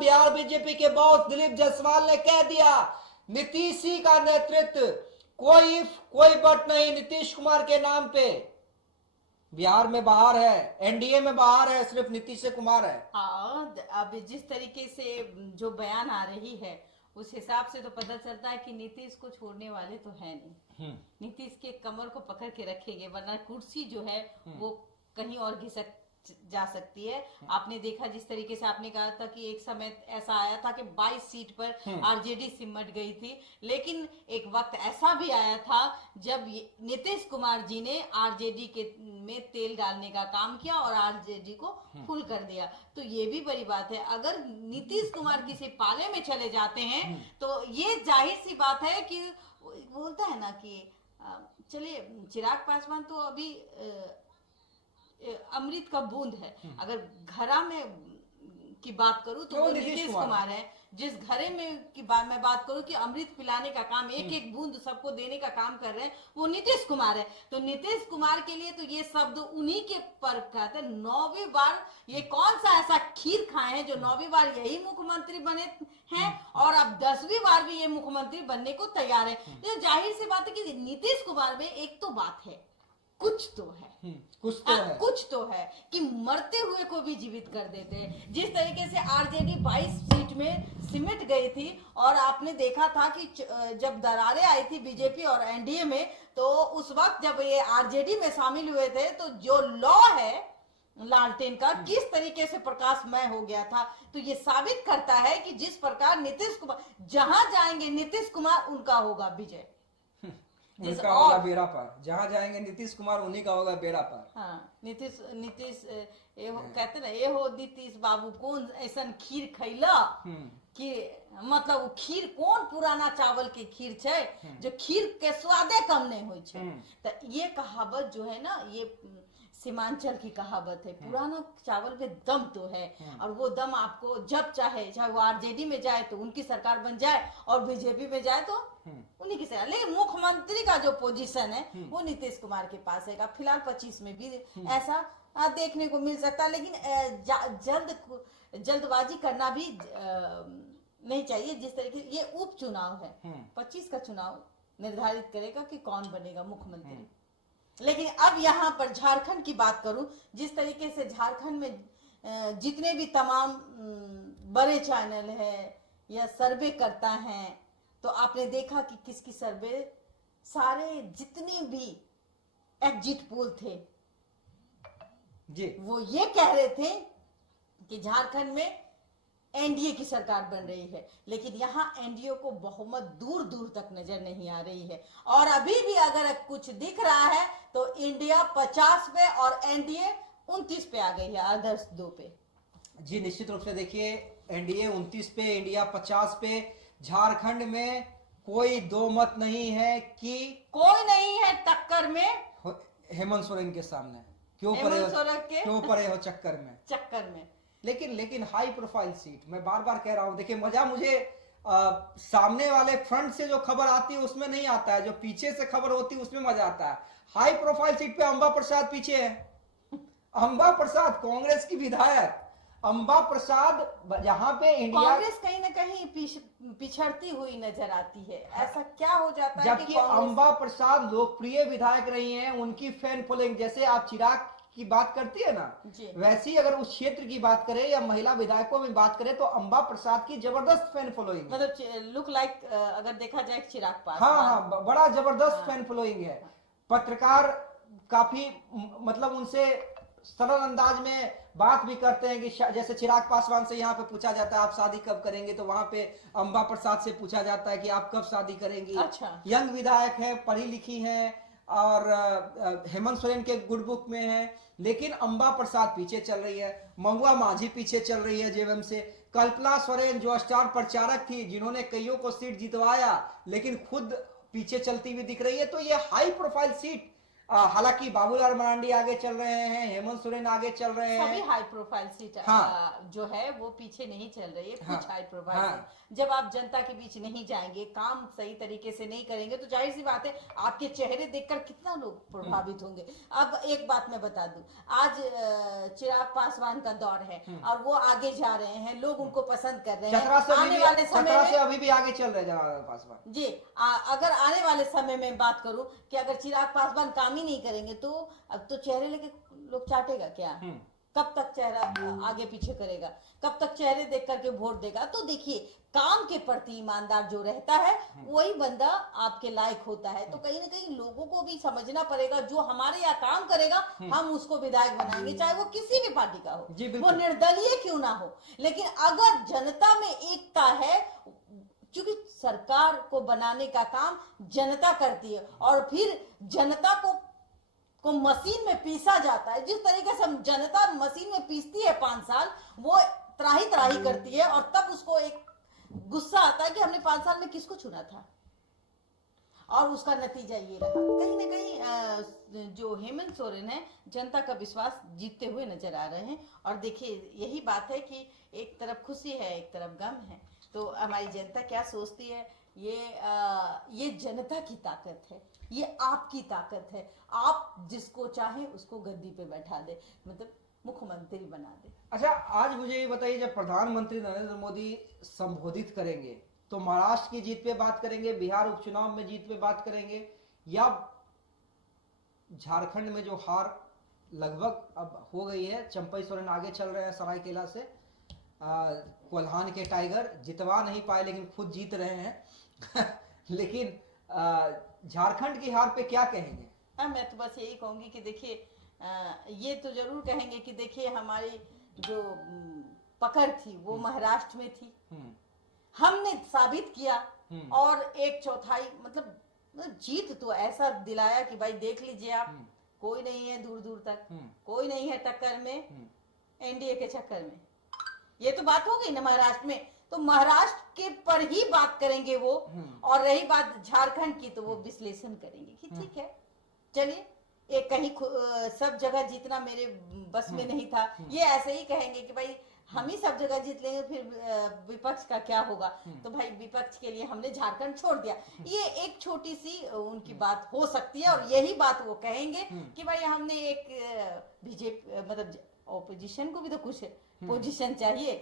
Bihar BJP के boss Dilip Jaiswal ने कह दिया, नीतीश ही का नेतृत्व, कोई बट नहीं नीतीश कुमार के नाम पे। बिहार में बाहर है, एनडीए में बाहर है, सिर्फ नीतीश कुमार है। अब जिस तरीके से जो बयान आ रही है उस हिसाब से तो पता चलता है कि नीतीश को छोड़ने वाले तो है नहीं। नीतीश के कमर को पकड़ के रखेंगे, वरना कुर्सी जो है वो कहीं और घिसक जा सकती है। आपने देखा जिस तरीके से आपने कहा था कि एक समय ऐसा आया था कि 22 सीट पर आरजेडी सिमट गई थी, लेकिन एक वक्त ऐसा भी आया था जब नीतीश कुमार जी ने आरजेडी के में तेल डालने का काम किया और आरजेडी को फुल कर दिया। तो ये भी बड़ी बात है, अगर नीतीश कुमार किसी पाले में चले जाते हैं तो ये जाहिर सी बात है कि बोलता है ना कि चलिए चिराग पासवान तो अभी अमृत का बूंद है। अगर घरा में की बात करूं तो वो नीतीश कुमार है। जिस घरे में की बात मैं बात करूं कि अमृत पिलाने का काम, एक एक बूंद सबको देने का काम कर रहे हैं, वो नीतीश कुमार है। तो नीतीश कुमार के लिए तो ये शब्द उन्हीं के पर कहते हैं। 9वीं बार ये कौन सा ऐसा खीर खाए हैं जो 9वीं बार यही मुख्यमंत्री बने हैं और अब 10वीं बार भी ये मुख्यमंत्री बनने को तैयार है। तो जाहिर सी बात है कि नीतीश कुमार में एक तो बात है, कुछ तो है कि मरते हुए को भी जीवित कर देते हैं। जिस तरीके से आरजेडी 22 सीट में सिमट गई थी और आपने देखा था कि जब दरारें आई थी बीजेपी और एनडीए में, तो उस वक्त जब ये आरजेडी में शामिल हुए थे तो जो लॉ है लालटेन का किस तरीके से प्रकाशमय हो गया था। तो ये साबित करता है कि जिस प्रकार नीतीश कुमार जहां जाएंगे नीतीश कुमार उनका होगा विजय, उनका होगा बेड़ा पार। जहां जाएंगे नीतीश कुमार उन्हीं का होगा बेड़ा पार। हाँ, नीतीश कहते ना, ये हो नीतीश बाबू कौन ऐसा खीर खैला कि मतलब वो खीर कौन पुराना चावल के खीर छे जो खीर के स्वादे कम नहीं होई छे। तो ये कहावत जो है ना, ये सीमांचल की कहावत है, पुराना चावल में दम तो है और वो दम आपको जब चाहे वो आरजेडी में जाए तो उनकी सरकार बन जाए और बीजेपी में जाए तो उन्हीं की सरकार। लेकिन मुख्यमंत्री का जो पोजीशन है वो नीतीश कुमार के पास है। फिलहाल 25 में भी ऐसा देखने को मिल सकता है, लेकिन जल्दबाजी करना भी नहीं चाहिए। जिस तरीके ये उपचुनाव है, 25 का चुनाव निर्धारित करेगा कि कौन बनेगा मुख्यमंत्री। लेकिन अब यहाँ पर झारखंड की बात करूं, जिस तरीके से झारखंड में जितने भी तमाम बड़े चैनल है या सर्वे करता है, तो आपने देखा कि किसकी सर्वे, सारे जितने भी एग्जिट पोल थे जी वो ये कह रहे थे कि झारखंड में एनडीए की सरकार बन रही है। लेकिन यहाँ एनडीए को बहुमत दूर दूर तक नजर नहीं आ रही है और अभी भी अगर कुछ दिख रहा है तो इंडिया 50 पे और एनडीए 29 पे आ गई है, अदर्स 2 पे। जी निश्चित रूप से देखिए, एनडीए 29 पे, इंडिया 50 पे। झारखंड में कोई दो मत नहीं है कि कोई नहीं है टक्कर में हेमंत सोरेन के सामने। क्यों पड़े हो चक्कर में। लेकिन हाई प्रोफाइल सीट, मैं बार बार कह रहा हूं, देखिए मजा मुझे सामने वाले फ्रंट से जो खबर आती है उसमें नहीं आता है, जो पीछे से खबर होती है उसमें मजा आता है। हाई प्रोफाइल सीट पे अंबा प्रसाद पीछे है। अंबा प्रसाद कांग्रेस की विधायक, अंबा प्रसाद जहां पे इंडिया कांग्रेस कहीं ना कहीं पिछड़ती हुई नजर आती है। ऐसा क्या हो जाता है जबकि अंबा प्रसाद लोकप्रिय विधायक रही हैं, उनकी फैन फॉलोइंग, जैसे आप चिराग की बात करती है ना, वैसी अगर उस क्षेत्र की बात करें या महिला विधायकों में बात करें तो अंबा प्रसाद की जबरदस्त फैन फॉलोइंग, मतलब लुक लाइक अगर देखा जाए चिराग पास, हाँ, बड़ा जबरदस्त फैन फॉलोइंग है। पत्रकार काफी मतलब उनसे सरल अंदाज में बात भी करते हैं कि जैसे चिराग पासवान से यहाँ पे पूछा जाता है आप शादी कब करेंगे, तो वहां पे अंबा प्रसाद से पूछा जाता है कि आप कब शादी करेंगी। अच्छा। यंग विधायक है, पढ़ी लिखी हैं और हेमंत सोरेन के गुड बुक में है। लेकिन अंबा प्रसाद पीछे चल रही है, महुआ माझी पीछे चल रही है जेएमएम से। कल्पना सोरेन जो स्टार प्रचारक थी, जिन्होंने कईयों को सीट जितवाया, लेकिन खुद पीछे चलती हुई दिख रही है। तो ये हाई प्रोफाइल सीट हालांकि बाबूलाल मरांडी आगे चल रहे हैं, हेमंत सोरेन आगे चल रहे हैं, सभी हाई प्रोफाइल सीट जो है वो पीछे नहीं चल रही है, कुछ हाई प्रोफाइल जब आप जनता के बीच नहीं जाएंगे, काम सही तरीके से नहीं करेंगे, तो जाहिर सी बात है आपके चेहरे देखकर कितना लोग प्रभावित होंगे। अब एक बात मैं बता दूं, आज चिराग पासवान का दौर है और वो आगे जा रहे हैं, लोग उनको पसंद कर रहे हैं। आने वाले समय में अभी भी आगे चल रहे हैं पासवान जी। अगर आने वाले समय में बात करूं कि अगर चिराग पासवान काम ही नहीं करेंगे तो अब तो चेहरे लेके लोग चाटेगा क्या? कब तक चेहरा आगे पीछे करेगा, कब तक चेहरे देख करके वोट देगा? तो देखिए, काम के प्रति ईमानदार जो रहता है वही बंदा आपके लायक होता है। तो कहीं ना कहीं लोगों को भी समझना पड़ेगा, जो हमारे यहाँ काम करेगा हम उसको विधायक बनाएंगे, चाहे वो किसी भी पार्टी का हो, वो निर्दलीय क्यों ना हो। लेकिन अगर जनता में एकता है, क्योंकि सरकार को बनाने का काम जनता करती है और फिर जनता को मशीन में पीसा जाता है। जिस तरीके से जनता मशीन में पीसती है 5 साल, वो त्राही त्राही करती है और तब उसको एक गुस्सा आता है कि हमने 5 साल में किसको चुना था, और उसका नतीजा ये रहा। कहीं ना कहीं जो हेमंत सोरेन है जनता का विश्वास जीतते हुए नजर आ रहे हैं। और देखिए, यही बात है कि एक तरफ खुशी है, एक तरफ गम है। तो हमारी जनता क्या सोचती है, ये जनता की ताकत है, ये आपकी ताकत है। आप जिसको चाहे उसको गद्दी पे बैठा दे, मतलब मुख्यमंत्री बना दे। अच्छा, आज मुझे ये बताइए, जब प्रधानमंत्री नरेंद्र मोदी संबोधित करेंगे तो महाराष्ट्र की जीत पे बात करेंगे, बिहार उपचुनाव में जीत पे बात करेंगे, या झारखंड में जो हार लगभग अब हो गई है, चंपई सोरेन आगे चल रहे हैं सरायकेला से, कोल्हान के टाइगर जितवा नहीं पाए लेकिन खुद जीत रहे हैं लेकिन झारखंड की हार पे क्या कहेंगे? मैं तो बस यही कहूंगी कि देखिए, ये तो जरूर कहेंगे कि देखिए, हमारी जो पकड़ थी वो महाराष्ट्र में थी, हमने साबित किया और 1/4 मतलब जीत तो ऐसा दिलाया कि भाई देख लीजिए आप, कोई नहीं है दूर दूर तक, कोई नहीं है टक्कर में एनडीए के चक्कर में। ये तो बात हो गई ना महाराष्ट्र में, तो महाराष्ट्र के पर ही बात करेंगे वो। और रही बात झारखंड की, तो वो विश्लेषण करेंगे कि ठीक है, चलिए, एक कहीं सब जगह जीतना मेरे बस में नहीं था, ये ऐसे ही कहेंगे कि भाई हम ही सब जगह जीत लेंगे, फिर विपक्ष का क्या होगा। तो भाई विपक्ष के लिए हमने झारखंड छोड़ दिया, ये एक छोटी सी उनकी बात हो सकती है। और यही बात वो कहेंगे कि भाई हमने एक बीजेपी मतलब ऑपोजिशन को भी तो कुछ पोजीशन चाहिए।